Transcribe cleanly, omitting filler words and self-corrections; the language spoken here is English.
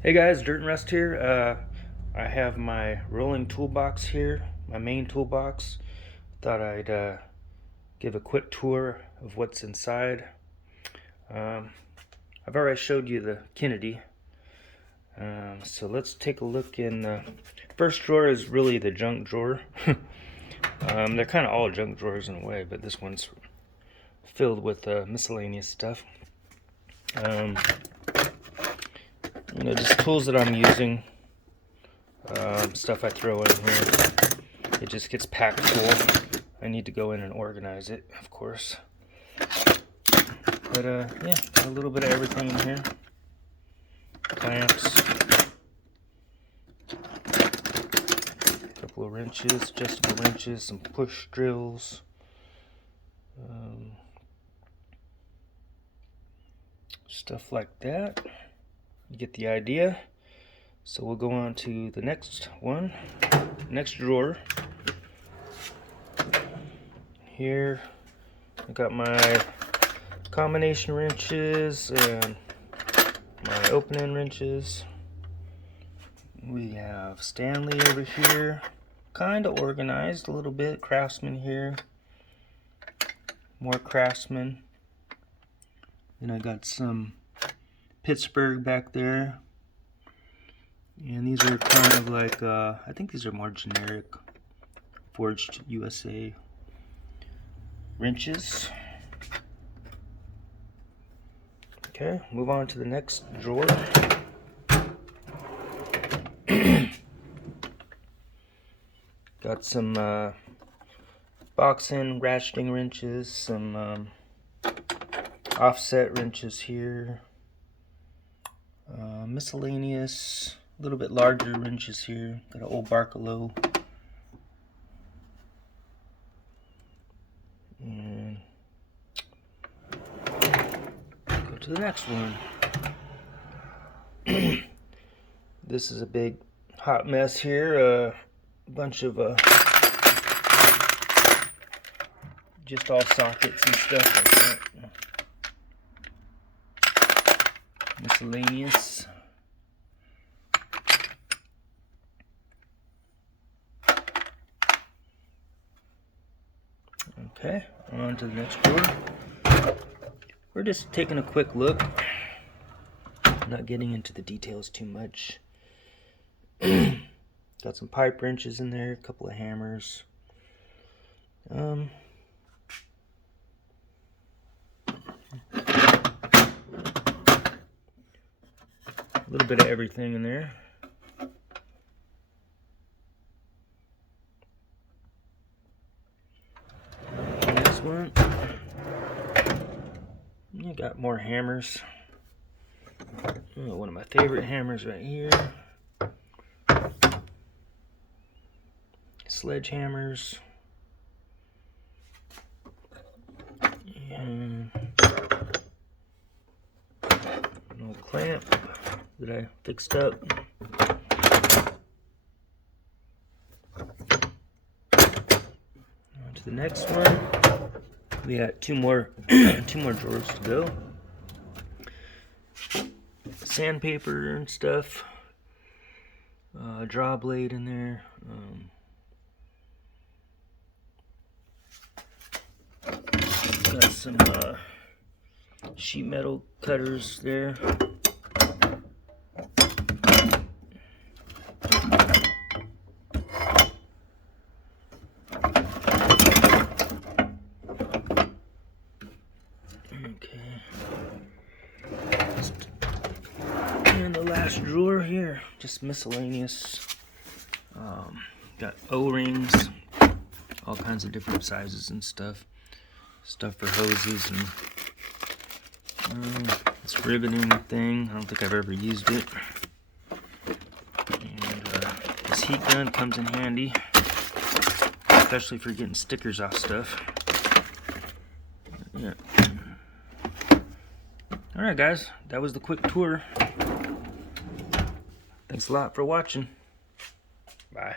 Hey guys, Dirt and Rust here. I have my rolling toolbox here, my main toolbox. Thought I'd give a quick tour of what's inside. I've already showed you the Kennedy. So let's take a look in the first drawer is really the junk drawer. They're kind of all junk drawers in a way, but this one's filled with miscellaneous stuff. Just tools that I'm using, stuff I throw in here. It just gets packed full. I need to go in and organize it, of course. But yeah, got a little bit of everything in here. Clamps, a couple of wrenches, adjustable wrenches, some push drills. Stuff like that. You get the idea. So we'll go on to the next one, next drawer. Here I got my combination wrenches and my opening wrenches. We have Stanley over here, kind of organized a little bit. Craftsman here, more Craftsman. Then I got some Pittsburgh back there, and these are kind of like I think these are more generic Forged USA wrenches. Okay, move on to the next drawer. Got some box-end ratcheting wrenches, some offset wrenches here. Miscellaneous, a little bit larger wrenches here. Got an old Barcalow. And go to the next one. This is a big hot mess here. A bunch of just all sockets and stuff like that. Miscellaneous. Okay, on to the next drawer. We're just taking a quick look, not getting into the details too much. Got some pipe wrenches in there, a couple of hammers. A little bit of everything in there. Next one, you got more hammers. One of my favorite hammers right here. Sledgehammers. And an old clamp that I fixed up. On to the next one. We got two more drawers to go. Sandpaper and stuff. Draw blade in there. Got some sheet metal cutters there. Okay. And the last drawer here, just miscellaneous. Got O-rings, all kinds of different sizes and stuff. Stuff for hoses and this riveting thing. I don't think I've ever used it. And this heat gun comes in handy, especially for getting stickers off stuff. Yeah. Alright guys, that was the quick tour. Thanks a lot for watching. Bye.